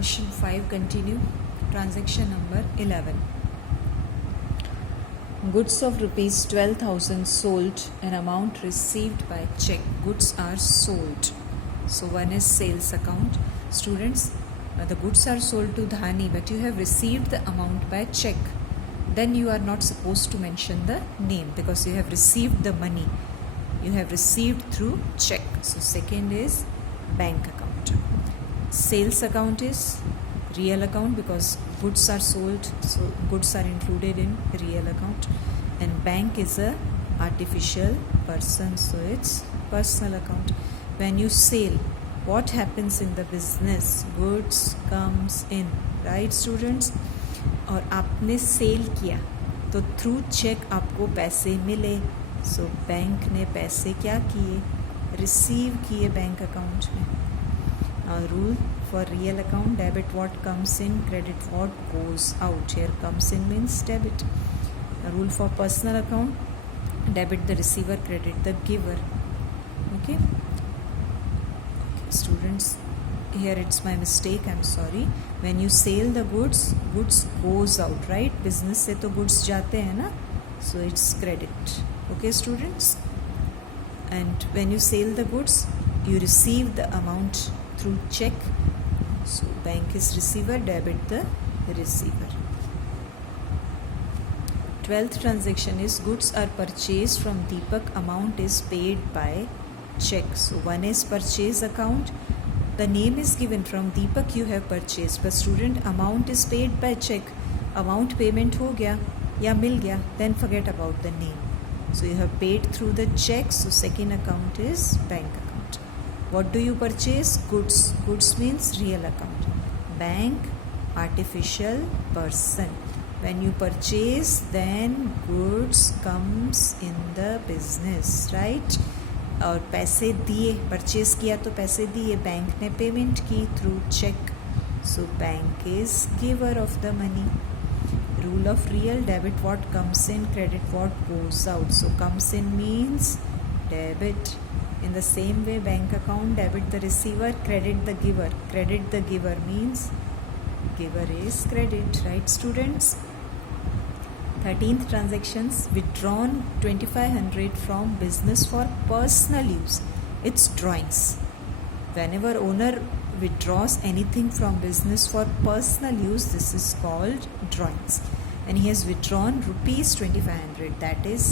Question 5, continue. Transaction number 11. Goods of rupees 12,000 sold, an amount received by check. Goods are sold. So one is sales account. Students, the goods are sold to Dhani, but you have received the amount by check. Then you are not supposed to mention the name because you have received the money. You have received through check. So second is bank account. Sales account is real account because goods are sold, so goods are included in real account. And bank is a artificial person, so it's personal account. When you sell, what happens in the business? Goods comes in, right students? और आपने cell किया तो through check आपको पैसे मिले. So bank ने पैसे क्या किए? रिसीव किए बैंक अकाउंट में. Now rule for real account, debit what comes in, credit what goes out. Here comes in means debit. Now rule for personal account, debit the receiver, credit the giver. Okay, students, here it's my mistake, I'm sorry. When you sell the goods, goods goes out, right? Business से तो goods जाते हैं ना, so it's credit. Okay students, and when you sell the goods, you receive the amount through check. So bank is receiver, debit the receiver. 12th transaction is goods are purchased from Deepak, amount is paid by check. So one is purchase account. The name is given from Deepak you have purchased, but student amount is paid by check. Amount payment हो गया या मिल गया, then forget about the name. So you have paid through the check. So second account is bank account. What do you purchase? Goods. Goods means real account. Bank, artificial person. When you purchase, then goods comes in the business, right? और पैसे दिए, purchase किया तो पैसे दिए, bank ने payment की through cheque. So bank is giver of the money. Rule of real, debit what comes in, credit what goes out. So comes in means debit. In the same way, bank account, debit the receiver, credit the giver. Credit the giver means giver is credit, right students? 13th transactions, withdrawn 2500 from business for personal use. It's drawings. Whenever owner withdraws anything from business for personal use, this is called drawings. And he has withdrawn rupees 2500, that is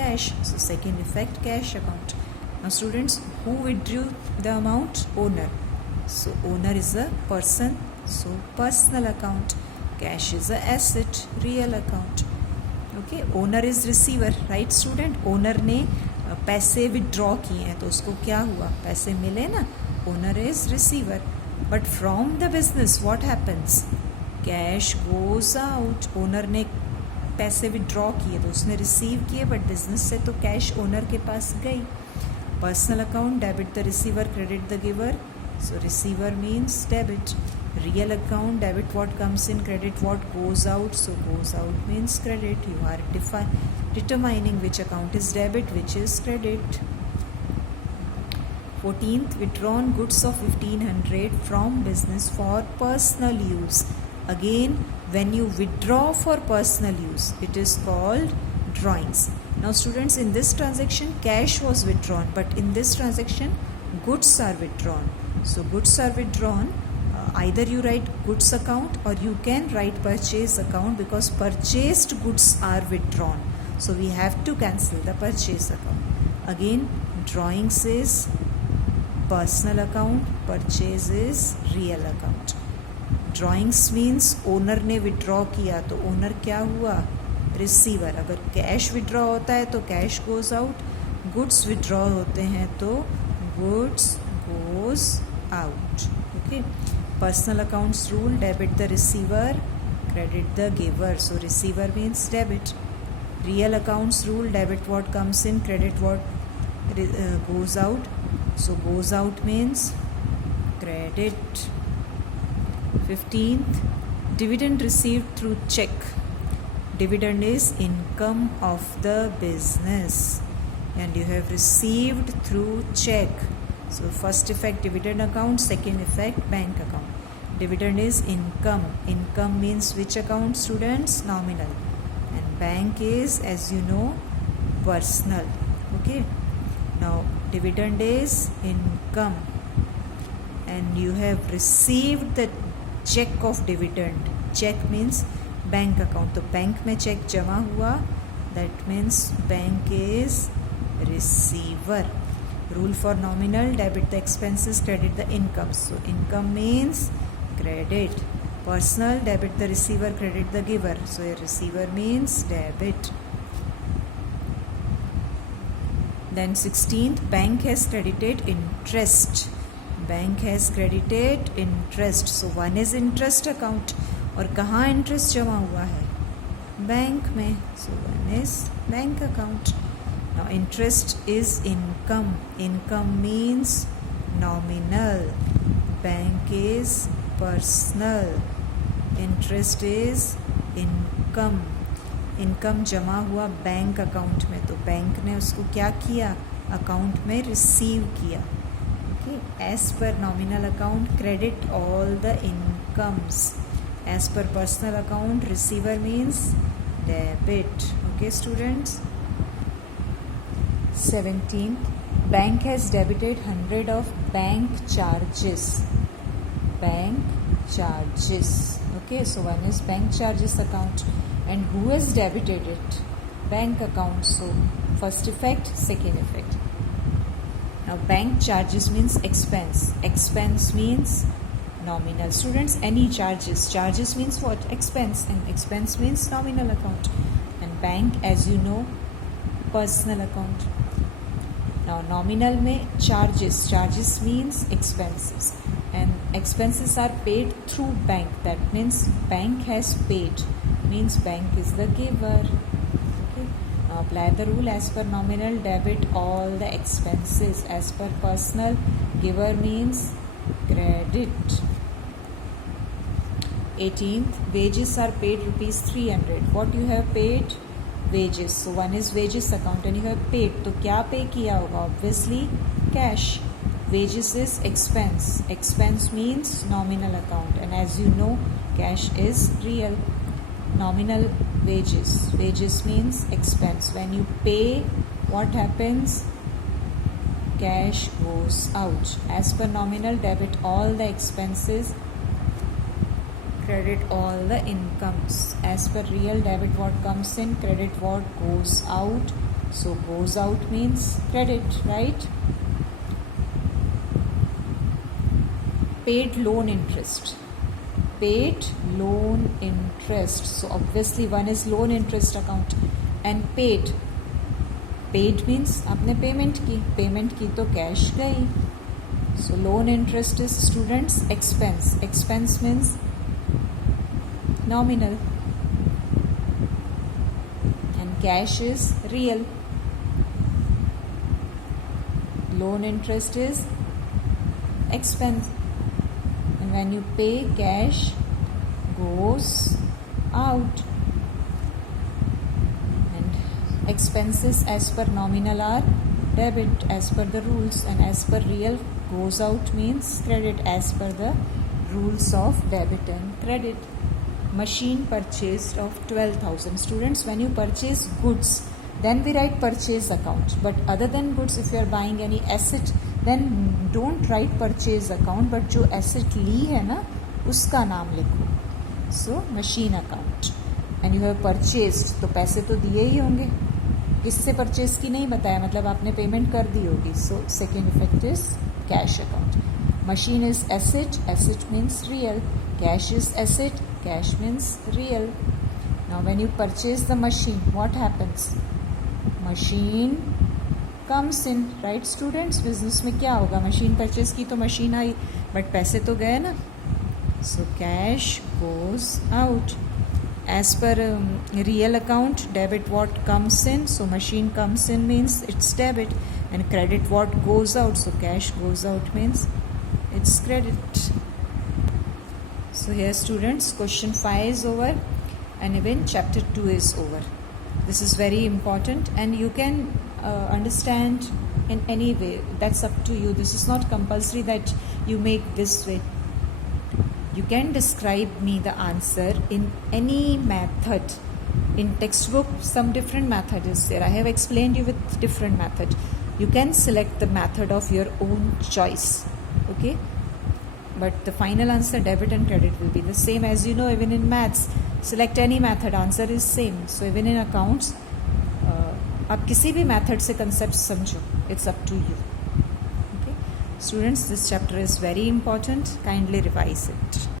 cash. So second effect, cash account. Now students, who withdrew the amount? Owner. So owner is a person, so personal account. Cash is a asset, real account. Okay, owner is receiver, right student? Owner ने पैसे withdraw किए हैं तो उसको क्या हुआ? पैसे मिले ना? Owner is receiver. But from the business, what happens? Cash goes out. Owner ने पैसे withdraw किए तो उसने receive किए, but business से तो cash owner के पास गई. Personal account, debit the receiver, credit the giver. So receiver means debit. Real account, debit what comes in, credit what goes out. So goes out means credit. You are determining which account is debit, which is credit. 14th, withdrawn goods of 1500 from business for personal use. Again, when you withdraw for personal use, it is called drawings. Now students, in this transaction cash was withdrawn, but in this transaction goods are withdrawn. So goods are withdrawn, either you write goods account or you can write purchase account because purchased goods are withdrawn. So we have to cancel the purchase account. Again, drawings is personal account, purchase is real account. Drawings means owner ने withdraw किया तो owner क्या हुआ? Receiver. अगर cash withdraw होता है तो cash goes out, goods withdraw होते हैं तो goods goes out. Okay, personal accounts rule, debit the receiver, credit the giver. So receiver means debit. Real accounts rule, debit what comes in, credit what goes out. So goes out means credit. 15th, dividend received through check. Dividend is income of the business and you have received through check. So first effect dividend account, second effect bank account. Dividend is income. Income means which account, students? Nominal. And bank is, as you know, personal. Okay. Now dividend is income, and you have received the check of dividend. Check means bank account, तो bank में cheque जमा हुआ, that means bank is receiver. Rule for nominal, debit the expenses, credit the income. So income means credit. Personal, debit the receiver, credit the giver. So ये receiver means debit. Then 16th, bank has credited interest. Bank has credited interest. So one is interest account. और कहाँ interest जमा हुआ है? Bank में. So one is bank account. Now interest is income. Income means nominal. Bank is personal. Interest is income. Income जमा हुआ bank account में, तो बैंक ने उसको क्या किया? अकाउंट में रिसीव किया. Okay. As per nominal account, credit all the incomes. As per personal account, receiver means debit. Okay students. 17th, bank has debited 100 of bank charges. Bank charges. Okay, so one is bank charges account, and who has debited it? Bank account. So first effect, second effect. Now bank charges means expense. Expense means nominal. Students, any charges. Charges means what? Expense, and expense means nominal account. And bank, as you know, personal account. Now nominal में charges. Charges means expenses. And expenses are paid through bank. That means bank has paid. Means bank is the giver. Okay. Now apply the rule. As per nominal, debit all the expenses. As per personal, giver means credit. 18th, wages are paid rupees 300. What you have paid? Wages. So one is wages account and you have paid. तो क्या pay किया होगा? Obviously cash. Wages is expense. Expense means nominal account, and as you know, cash is real. Nominal wages. Wages means expense. When you pay, what happens? Cash goes out. As per nominal, debit all the expenses, credit all the incomes. As per real, debit what comes in, credit what goes out. So goes out means credit, right? Paid loan interest. Paid loan interest. So obviously one is loan interest account, and paid. Paid means आपने payment की. Payment की तो cash गई. So loan interest is, students, expense. Expense means nominal, and cash is real. Loan interest is expense. When you pay, cash goes out, and expenses as per nominal are debit as per the rules, and as per real, goes out means credit as per the rules of debit and credit. Machine purchased of 12,000. Students, when you purchase goods, then we write purchase account. But other than goods, if you are buying any asset, then don't write purchase account, but जो asset ली है ना, उसका नाम लिखो. So machine account, and you have purchased, तो पैसे तो दिए ही होंगे. किससे परचेज की नहीं बताया, मतलब आपने पेमेंट कर दी होगी. So second effect is cash account. Machine is asset. Asset means real. Cash is asset. Cash means real. Now when you purchase the machine, what happens? Machine comes in, right students. Business में क्या होगा? Machine purchase की तो machine I, but पैसे तो गए ना. So cash goes out. As per real account, debit what comes in, so machine comes in means it's debit, and credit what goes out, so cash goes out means it's credit. So here students, question 5 is over, and even chapter 2 is over. This is very important, and you can understand in any way. That's up to you. This is not compulsory that you make this way. You can describe me the answer in any method. In textbook, some different method is there. I have explained you with different method. You can select the method of your own choice. Okay? But the final answer, debit and credit, will be the same. As you know, even in maths, select any method, answer is same. So even in accounts, आप किसी भी method से concept समझो. It's up to you. Okay? Students, this chapter is very important. Kindly revise it.